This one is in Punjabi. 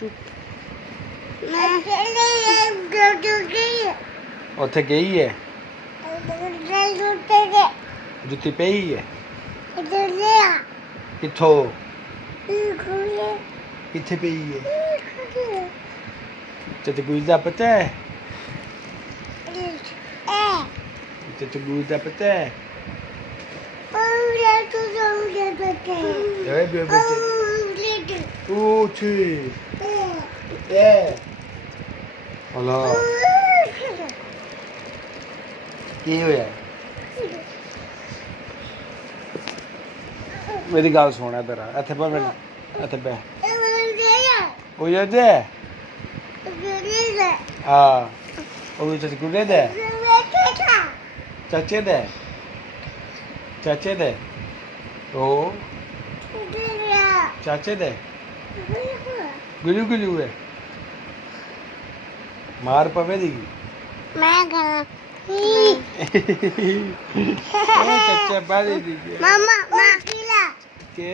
चुप ਉੱਥੇ ਗਈ ਹੈ ਜੁੱਤੀ ਪਈ ਹੈ ਕਿੱਥੋਂ ਕਿੱਥੇ ਪਈ ਹੈ ਚਟਗੂਜ ਦਾ ਪਤਾ ਹੈ ਚਟਗੂਜ ਦਾ ਪਤਾ ਹੈ ਉੱਥੇ ਹਲਾ ਕੀ ਹੋਇਆ ਮੇਰੀ ਗੱਲ ਸੁਣ ਇਧਰ ਇੱਥੇ ਪਰ ਇੱਥੇ ਬੈ ਉਹ ਜੇ ਹਾਂ ਉਹ ਚਾਚੇ ਗੁੱਡੇ ਦੇ ਚਾਚੇ ਦੇ ਉਹ ਚਾਚੇ ਦੇ ਗੁਲੂ ਗੁਲੂ ਹੈ ਮਾਰ ਪਵੇ ਦੀ मैं करा ਚਾਚਾ ਬਾਲੇ ਦੀ मामा माँ खिला के